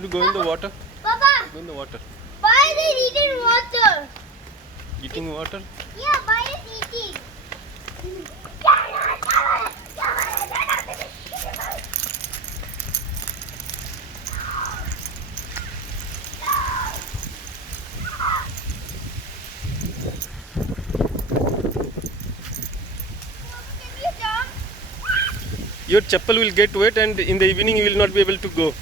Should we go in the water? Papa, Go in the water. why is it eating water? Eating water? Yeah, why is it eating? Your chappal will get wet and in the evening you will not be able to go.